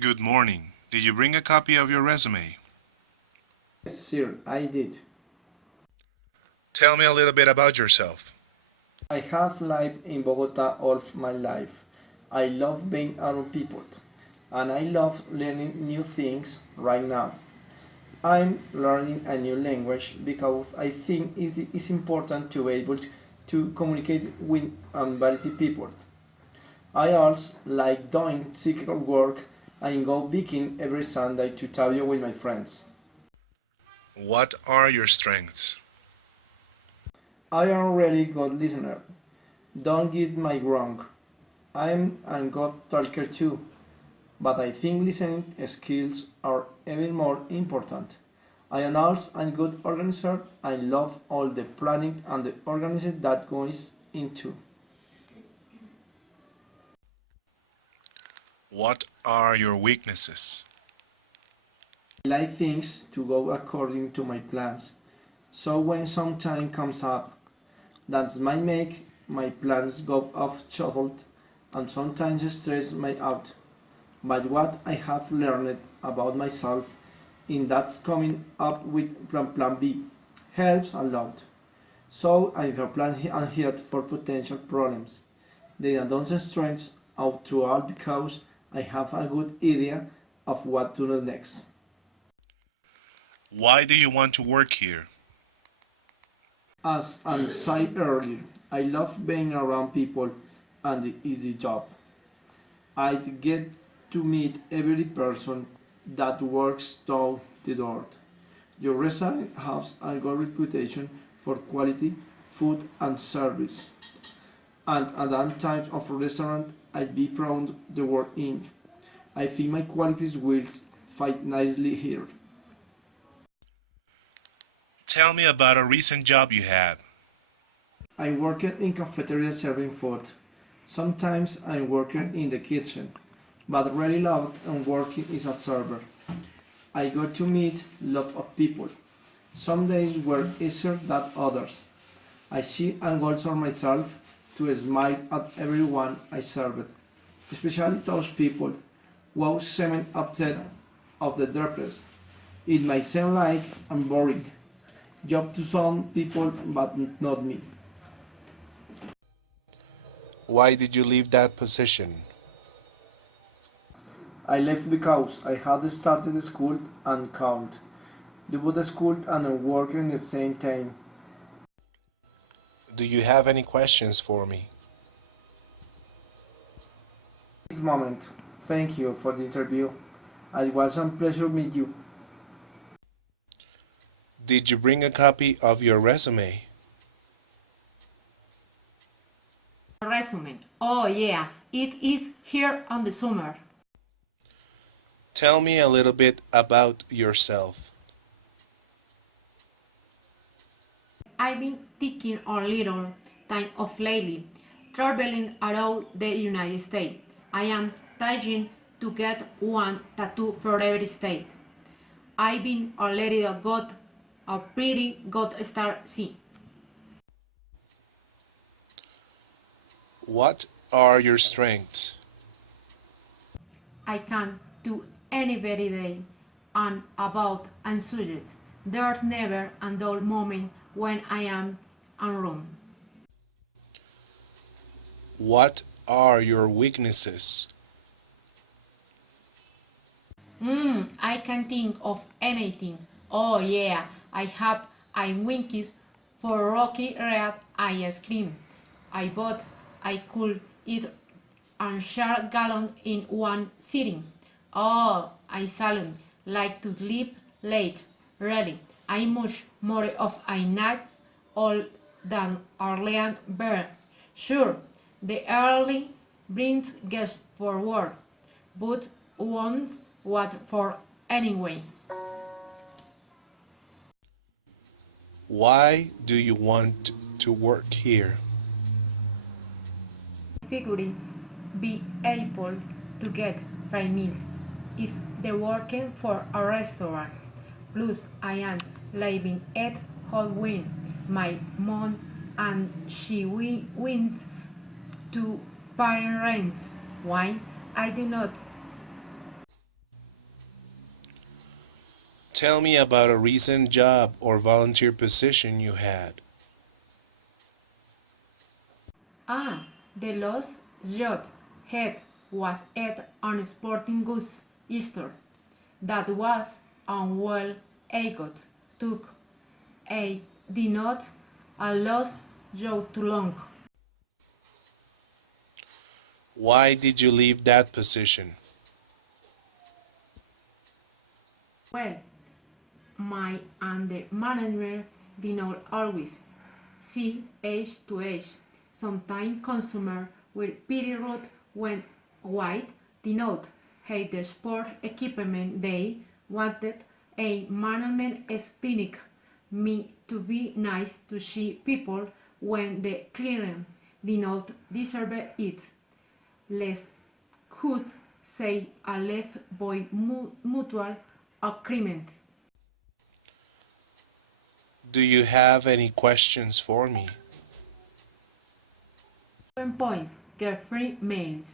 Good morning. Did you bring a copy of your resume? Yes, sir, I did. Tell me a little bit about yourself. I have lived in Bogota all of my life. I love being around people, and I love learning new things right now. I'm learning a new language because I think it is important to be able to communicate with variety people. I also like doing physical work and go biking every Sunday to Tabio with my friends. What are your strengths? I am a really good listener. Don't get me wrong. I'm a good talker too, but I think listening skills are even more important. I am also a good organizer. I love all the planning and the organizing that goes into. What are your weaknesses? I like things to go according to my plans. So when some time comes up, that might make my plans go off shuffled and sometimes stress me out. But what I have learned about myself in that's coming up with plan B helps a lot. So I have a plan ahead for potential problems. They don't stress out throughout because I have a good idea of what to do next. Why do you want to work here? As I said earlier, I love being around people and it is the job. I get to meet every person that works through the door. Your restaurant has a good reputation for quality food and service, and at that type of restaurant I'd be proud to work in. I think my qualities will fit nicely here. Tell me about a recent job you had. I work in cafeteria serving food. Sometimes I'm working in the kitchen, but really love and working is a server. I got to meet lot of people. Some days were easier than others. I see and also myself to smile at everyone I served, especially those people who seem upset of the depressed. It may seem like I'm boring job to some people, but not me. Why did you leave that position? I left because I had started school and count. Do both school and work in the same time. Do you have any questions for me? This moment, thank you for the interview. It was a pleasure meet you. Did you bring a copy of your resume? Resume. Oh yeah, it is here on the summer. Tell me a little bit about yourself. I've been taking a little time off lately, traveling around the United States. I am trying to get one tattoo for every state. I've been already got a pretty good start. See, What are your strengths? I can do any very day and about and subject. There's never a dull moment when I am in room. What are your weaknesses? I can think of anything. Oh yeah, I have I winkies for Rocky Red ice cream. I bought I could eat and share gallon in one sitting. Oh, I salon like to sleep late. Really, I much more of a night owl than Orlean bird. Sure, the early brings guests for work, but once what for anyway? Why do you want to work here? Figure be able to get free meal if they're working for a restaurant. Plus, I am living at home with my mom and she wins to pay rent. Why? I do not Tell me about a recent job or volunteer position you had. The last job had was at an sporting goods store. That was unwell. I got took. I did not a lost job too long. Why did you leave that position? Well, my under management did not always see age to age. Sometimes consumers were pretty rude when white did not hate the sport equipment they wanted. A management expected me to be nice to see people when the client did not deserve it. Let's could say a left by mutual agreement. Do you have any questions for me? 7 points. Get free mails.